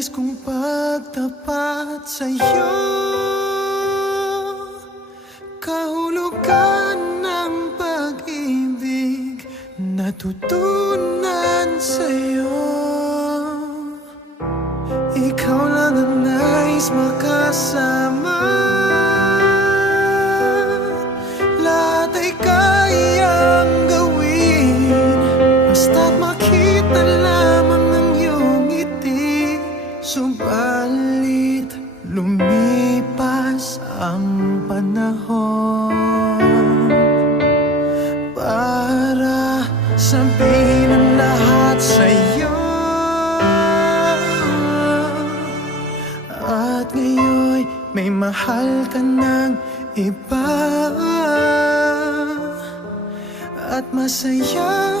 Nais kong pagtapat sa'yo, kahulugan ng pag-ibig natutunan sa'yo. Ikaw lang ang nais makasama, lahat ay kayang gawin, basta't makita lamang ng iyong ngiti. Subalit lumipas ang panahon para sabihin ang lahat sa'yo. At ngayon may mahal ka ng iba, at masaya,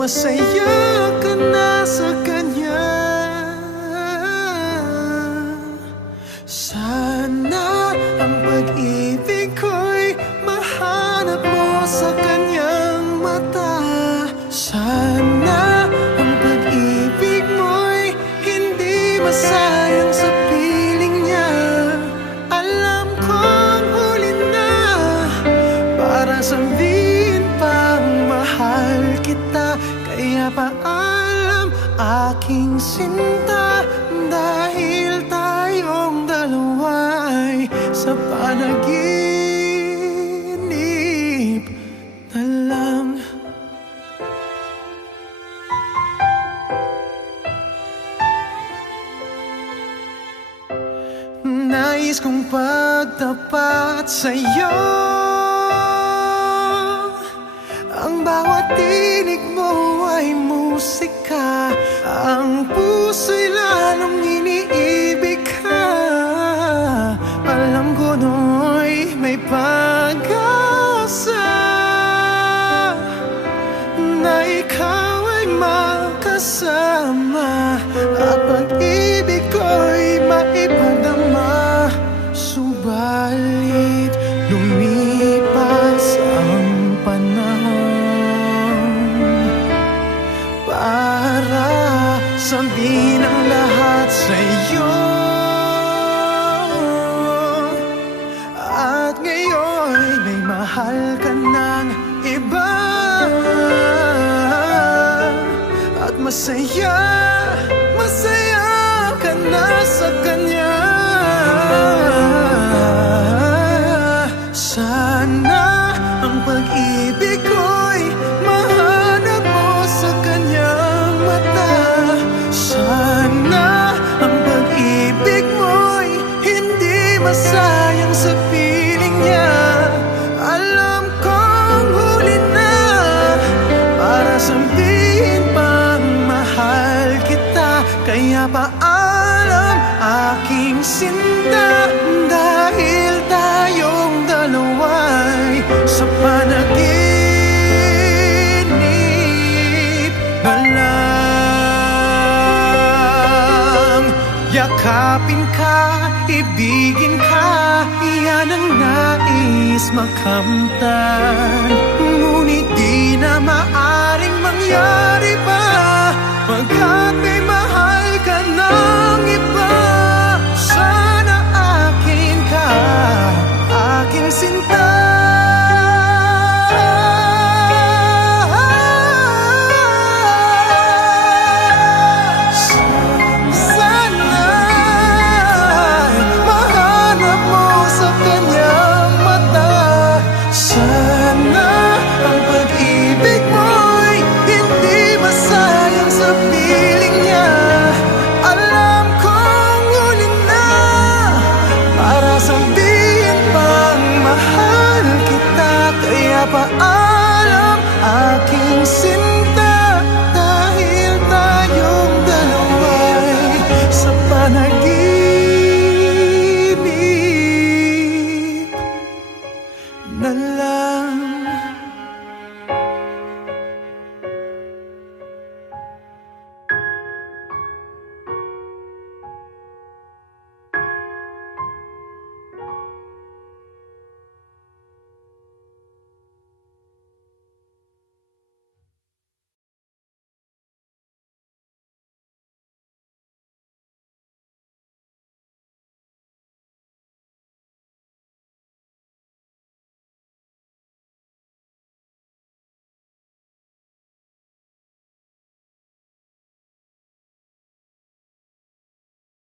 masaya ka na sa kanya. Sana ang pag-ibig ko'y mahanap mo sa kanyang mata. Sana ang pag-ibig mo'y hindi masayang sa piling niya. Alam kong huli na para sabihin pang mahal kita, kaya paalam aking sinta, dahil tayong dalawa'y sa panaginip na lang. Nais kong pagtapat sa'yo, ang bawat tinig mo ay musika, ang puso'y lalong iniibig ka. Alam ko no'y may pag-asa na ikaw ay makasama, at pag-ibig ko'y maipadama. Subalit lumipas ang panahon para sabihin ang lahat sa'yo. At ngayon may mahal ka ng iba, at masaya, masaya ka na sa kanya. Sana ang pag-ibig ko'y mahanap mo sa kanyang mata. Sana ang pag-ibig mo'y hindi masayang sa piling niya. Alam kong huli na para sabihin pang mahal kita, kaya paalam aking sinta, dahil tayong dalawa'y sa panaginip na lang. Yakapin ka, ibigin ka, iyan ang nais makamtan, ngunit di na maaring mangyari pa.